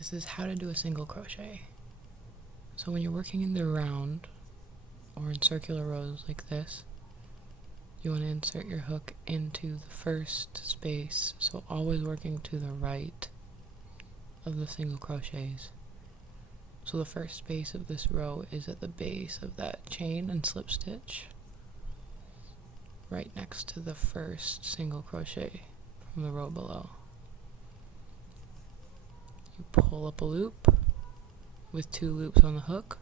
This is how to do a single crochet. So when you're working in the round or in circular rows like this, you want to insert your hook into the first space, so always working to the right of the single crochets. So the first space of this row is at the base of that chain and slip stitch, right next to the first single crochet from the row below. You pull up a loop with 2 loops on the hook,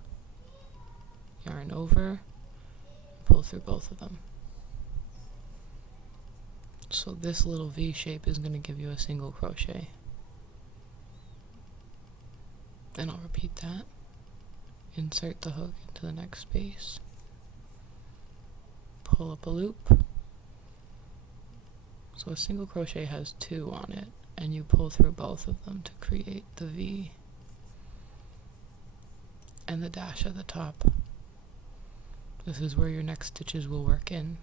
yarn over, pull through both of them. So this little V shape is going to give you a single crochet. And I'll repeat that. Insert the hook into the next space. Pull up a loop. So a single crochet has 2 on it, and you pull through both of them to create the V and the dash at the top. This is where your next stitches will work in.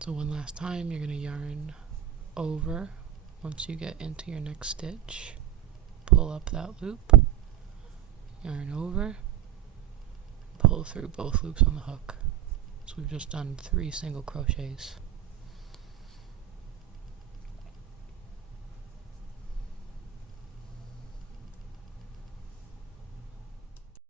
So one last time, you're going to yarn over once you get into your next stitch. Pull up that loop, yarn over, pull through both loops on the hook. So we've just done 3 single crochets.